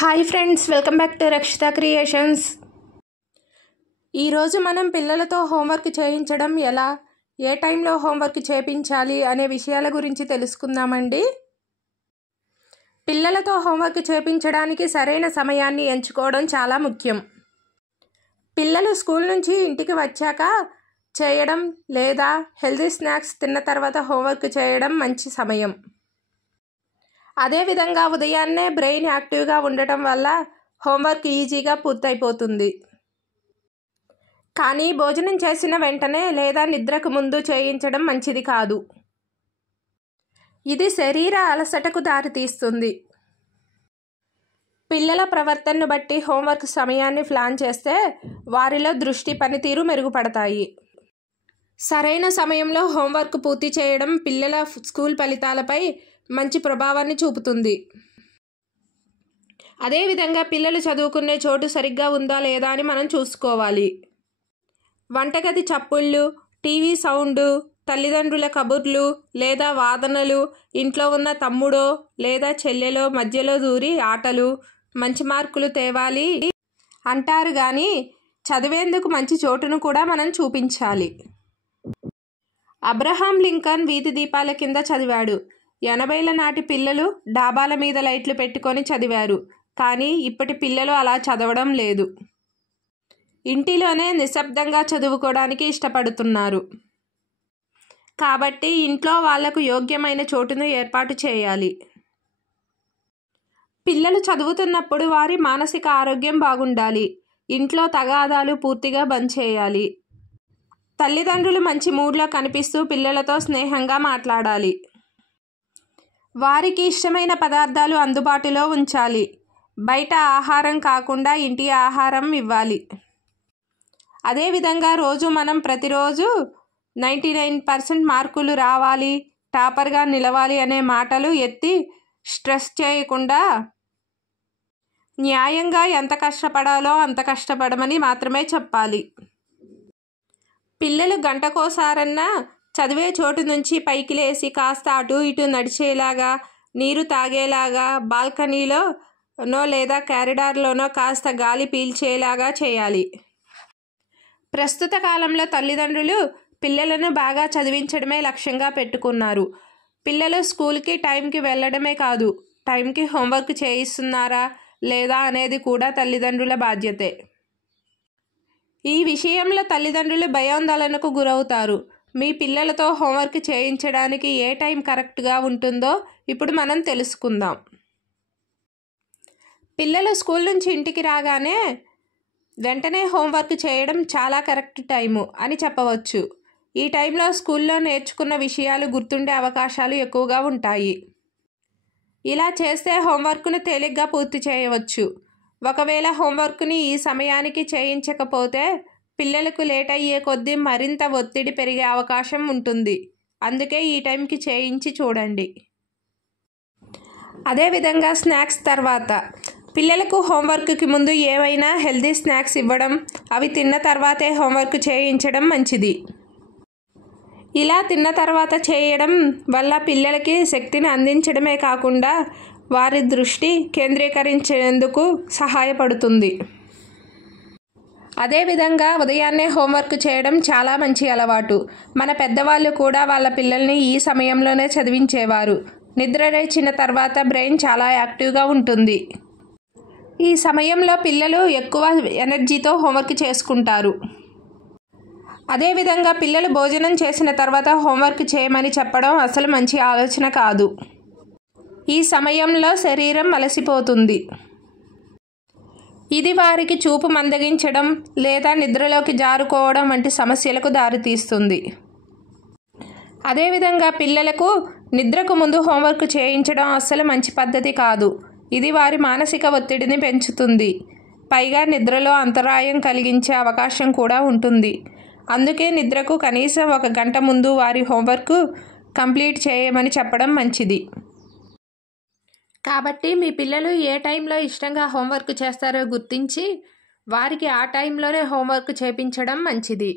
Hi friends, welcome back to Rakshita creations. ఈరోజు మనం పిల్లలతో హోంవర్క్ చేయించడం ఎలా, ఏ టైంలో హోంవర్క్ చేయించాలి అనే విషయాల గురించి తెలుసుకుందామండి. పిల్లలతో హోంవర్క్ చేయించడానికి సరైన సమయాన్ని ఎంచుకోవడం చాలా ముఖ్యం. పిల్లలు స్కూల్ నుంచి ఇంటికి వచ్చాక చేయడం లేదా హెల్తీ స్నాక్స్ తిన్న తర్వాత హోంవర్క్ చేయడం మంచి సమయం. అదేవిధంగా ఉదయాన్నే బ్రెయిన్ యాక్టివ్గా ఉండటం వల్ల హోంవర్క్ ఈజీగా పూర్తయిపోతుంది. కానీ భోజనం చేసిన వెంటనే లేదా నిద్రకు ముందు చేయించడం మంచిది కాదు. ఇది శరీర అలసటకు దారితీస్తుంది. పిల్లల ప్రవర్తనను బట్టి హోంవర్క్ సమయాన్ని ప్లాన్ చేస్తే వారిలో దృష్టి, పనితీరు మెరుగుపడతాయి. సరైన సమయంలో హోంవర్క్ పూర్తి చేయడం పిల్లల స్కూల్ ఫలితాలపై మంచి ప్రభావాన్ని చూపుతుంది. అదేవిధంగా పిల్లలు చదువుకునే చోటు సరిగ్గా ఉందా లేదా అని మనం చూసుకోవాలి. వంటగది చప్పుళ్ళు, టీవీ సౌండ్, తల్లిదండ్రుల కబుర్లు లేదా వాదనలు, ఇంట్లో ఉన్న తమ్ముడో లేదా చెల్లెలో మధ్యలో దూరి ఆటలు, మంచి మార్కులు తేవాలి అంటారు కానీ చదివేందుకు మంచి చోటును కూడా మనం చూపించాలి. అబ్రహాం లింకన్ వీధి దీపాల కింద చదివాడు. 80ల నాటి పిల్లలు డాబాల మీద లైట్లు పెట్టుకొని చదివారు. కానీ ఇప్పటి పిల్లలు అలా చదవడం లేదు. ఇంటిలోనే నిశ్శబ్దంగా చదువుకోవడానికి ఇష్టపడుతున్నారు. కాబట్టి ఇంట్లో వాళ్లకు యోగ్యమైన చోటును ఏర్పాటు చేయాలి. పిల్లలు చదువుతున్నప్పుడు వారి మానసిక ఆరోగ్యం బాగుండాలి. ఇంట్లో తగాదాలు పూర్తిగా బంద్ చేయాలి. తల్లిదండ్రులు మంచి మూడ్లో కనిపిస్తూ పిల్లలతో స్నేహంగా మాట్లాడాలి. వారికి ఇష్టమైన పదార్థాలు అందుబాటులో ఉంచాలి. బయట ఆహారం కాకుండా ఇంటి ఆహారం ఇవ్వాలి. అదేవిధంగా మనం ప్రతిరోజు 99% మార్కులు రావాలి, టాపర్గా నిలవాలి అనే మాటలు ఎత్తి స్ట్రెస్ చేయకుండా న్యాయంగా ఎంత కష్టపడాలో అంత కష్టపడమని మాత్రమే చెప్పాలి. పిల్లలు గంటకోసారన్నా చదివే చోటు నుంచి పైకి లేచి కాస్త అటు ఇటు నడిచేలాగా, నీరు తాగేలాగా, బాల్కనీలోనో లేదా కారిడార్లోనో కాస్త గాలి పీల్చేలాగా చేయాలి. ప్రస్తుత కాలంలో తల్లిదండ్రులు పిల్లలను బాగా చదివించడమే లక్ష్యంగా పెట్టుకున్నారు. పిల్లలు స్కూల్కి టైంకి వెళ్ళడమే కాదు, టైంకి హోంవర్క్ చేయిస్తున్నారా లేదా అనేది కూడా తల్లిదండ్రుల బాధ్యతే. ఈ విషయంలో తల్లిదండ్రులు భయాందోళనకు గురవుతారు. మీ పిల్లలతో హోంవర్క్ చేయించడానికి ఏ టైం కరెక్ట్గా ఉంటుందో ఇప్పుడు మనం తెలుసుకుందాం. పిల్లలు స్కూల్ నుంచి ఇంటికి రాగానే వెంటనే హోంవర్క్ చేయడం చాలా కరెక్ట్ టైము అని చెప్పవచ్చు. ఈ టైంలో స్కూల్లో నేర్చుకున్న విషయాలు గుర్తుండే అవకాశాలు ఎక్కువగా ఉంటాయి. ఇలా చేస్తే హోంవర్క్ను తేలిగ్గా పూర్తి చేయవచ్చు. ఒకవేళ హోంవర్క్ని ఈ సమయానికి చేయించకపోతే పిల్లలకు లేట్ అయ్యే కొద్దీ మరింత ఒత్తిడి పెరిగే అవకాశం ఉంటుంది. అందుకే ఈ టైంకి చేయించి చూడండి. అదేవిధంగా స్నాక్స్ తర్వాత పిల్లలకు హోంవర్క్కి ముందు ఏవైనా హెల్తీ స్నాక్స్ ఇవ్వడం, అవి తిన్న తర్వాతే హోంవర్క్ చేయించడం మంచిది. ఇలా తిన్న తర్వాత చేయడం వల్ల పిల్లలకి శక్తిని అందించడమే కాకుండా వారి దృష్టి కేంద్రీకరించేందుకు సహాయపడుతుంది. అదేవిధంగా ఉదయాన్నే హోంవర్క్ చేయడం చాలా మంచి అలవాటు. మన పెద్దవాళ్ళు కూడా వాళ్ళ పిల్లల్ని ఈ సమయంలోనే చదివించేవారు. నిద్ర లేచిన తర్వాత బ్రెయిన్ చాలా యాక్టివ్గా ఉంటుంది. ఈ సమయంలో పిల్లలు ఎక్కువ ఎనర్జీతో హోంవర్క్ చేసుకుంటారు. అదేవిధంగా పిల్లలు భోజనం చేసిన తర్వాత హోంవర్క్ చేయమని చెప్పడం అసలు మంచి ఆలోచన కాదు. ఈ సమయంలో శరీరం అలసిపోతుంది. ఇది వారికి చూపు మందగించడం లేదా నిద్రలోకి జారుకోవడం వంటి సమస్యలకు దారితీస్తుంది. అదేవిధంగా పిల్లలకు నిద్రకు ముందు హోంవర్క్ చేయించడం అస్సలు మంచి పద్ధతి కాదు. ఇది వారి మానసిక ఒత్తిడిని పెంచుతుంది. పైగా నిద్రలో అంతరాయం కలిగించే అవకాశం కూడా ఉంటుంది. అందుకే నిద్రకు కనీసం 1 గంట ముందు వారి హోంవర్క్ కంప్లీట్ చేయమని చెప్పడం మంచిది. కాబట్టి మీ పిల్లలు ఏ టైంలో ఇష్టంగా హోంవర్క్ చేస్తారో గుర్తించి వారికి ఆ టైంలోనే హోంవర్క్ చేయించడం మంచిది.